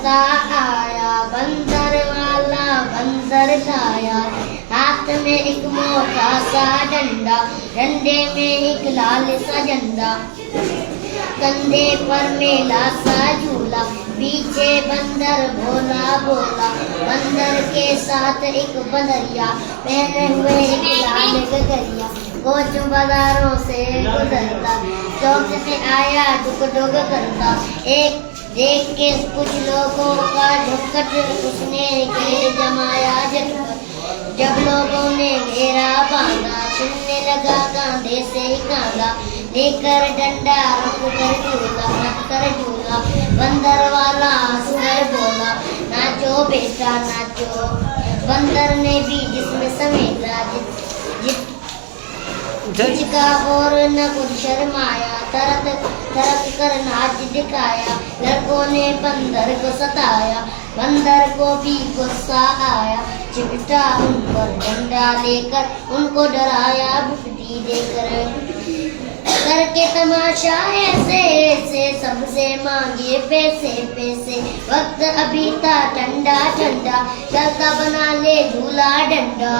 गुस्सा आया, बंदर वाला बंदर लाया। हाथ में एक मोटा सा डंडा, डंडे में एक लाल सा झंडा। कंधे पर मेला सा झूला, पीछे बंदर भोला भोला। बंदर के साथ एक बंदरिया, पहने हुए एक लाल गगरिया। कोच बाजारों से गुजरता, चौक से आया डुक डुक करता। एक देख के कुछ लोगों का झुकट, उसने घेर जमाया झटपट। जब लोगों ने घेरा बांधा, सुनने लगा कांधे से कांधा। लेकर डंडा रुक कर झूला, बंदर वाला हंसकर बोला, नाचो बेटा नाचो। बंदर ने भी जिसमें समेटा, झिझका और न कुछ शर्माया। तरक कर नाच दिखाया, लड़कों ने बंदर को सताया। बंदर को भी गुस्सा आया, चिपटा उन पर डंडा लेकर उनको डराया बुद्धि देकर। करके तमाशा ऐसे ऐसे सबसे मांगे पैसे पैसे। वक्त अभी था ठंडा ठंडा, चलता बना ले झूला डंडा।